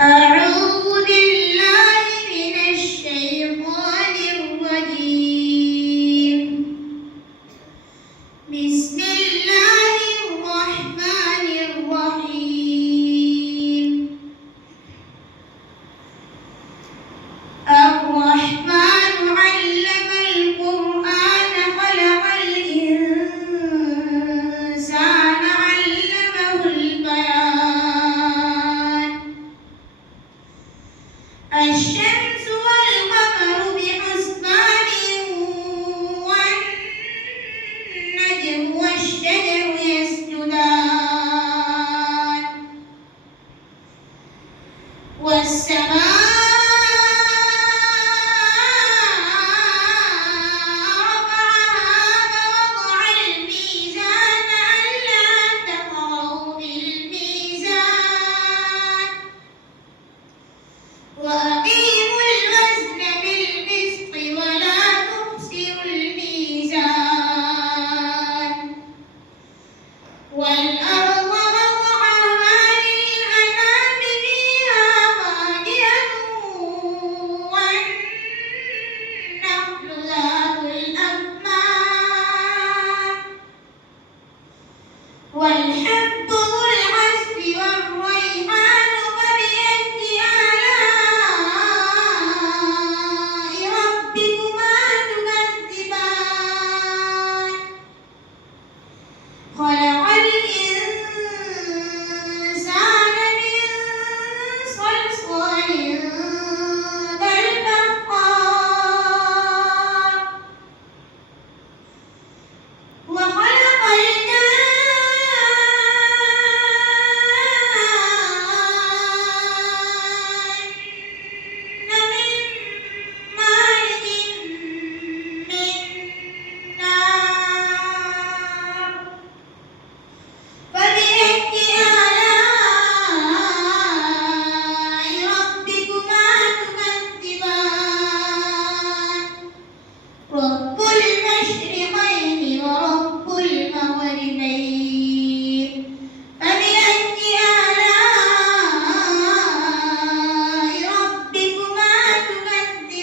أعوذ بالله من الشيطان الرجيم. بسم الله الرحمن الرحيم. الرحمن علم القرآن خلق الإنسان علمه البيان. الشمس والقمر بحسبان والنجم والشجر يسجدان والسماء وأقيموا الوزن بالقسط ولا تخسروا الميزان والأرض وضعها للأنام فيها فاكهة والنخل ذات الأكمام والحب ذو العصف والريحان فبأي آلاء ربكما تكذبان خلق الإنسان من صلصال كالفخار وخلق الجن من مارج من نار فبأي آلاء ربكما تكذبان رب المشرقين ورب المغربين فبأي آلاء ربكما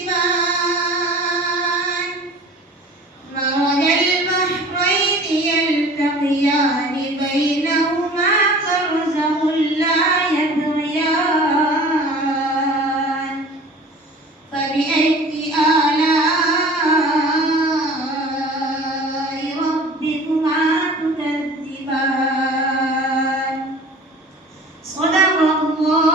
تكذبان مرج البحرين يلتقيان بينهما برزخ لا يبغيان فبأي آلاء ربكما تكذبان صدق الله